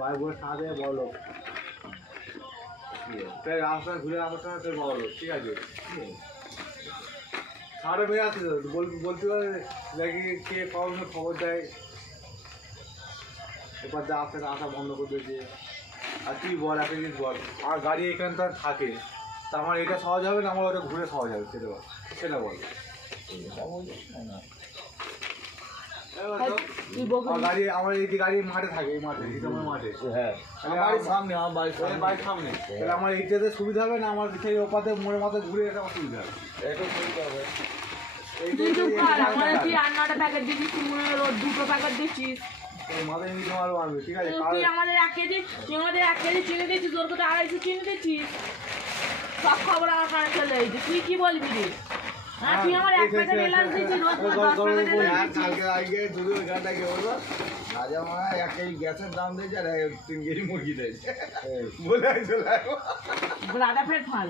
বাইরে বসে সাথে বড় লোক তাই রাস্তায় ঘুরে আমার সঙ্গে তোর বড় লোক ঠিক আছে সাড়ে বেড়ে আসছে তো বলতে পারে দেখি কে কখন খবর দেয় এবার যা আসে আসা বন্ধ করে দিয়েছে আর তুই বল একটা জিনিস বল আমার গাড়ি এখানটা থাকে তা আমার এটা সহজ হবে না আমার ওটা ঘুরে সহজ হবে সেটা বল গাড়ি আমার এই যে গাড়ি মাঠে থাকে এই মাঠে আমার মাঠে হ্যাঁ বাড়ির সামনে আমার বাড়ির সামনে তাহলে আমার এইটাতে সুবিধা হবে না আমার সেই ওপাতে মোড়ের মাথায় ঘুরে যেতে আমার সুবিধা হবে একটু সুবিধা হবে দুটো প্যাকেট দিচ্ছিস মাথায় নিতে পারবো আমি ঠিক আছে তুই আমাদের 1 কেজি চিনি দিচ্ছিস ওর কোথায় 250 চিনি দিচ্ছিস সব খবর আমার কানে চলে এসেছে তুই কি বলবি রে হ্যাঁ তুই আমার 1 প্যাকেট এলাচ দিচ্ছিস রোজ 10 প্যাকেট এলাচ কালকে আগে দুধ ওইখানটা গিয়ে বলবো রাজা মা 1 কেজি গ্যাসের দাম দিয়েছে আর 3 কেজি মুরগি দিয়েছে বলে চলে রাজা ফের ফাল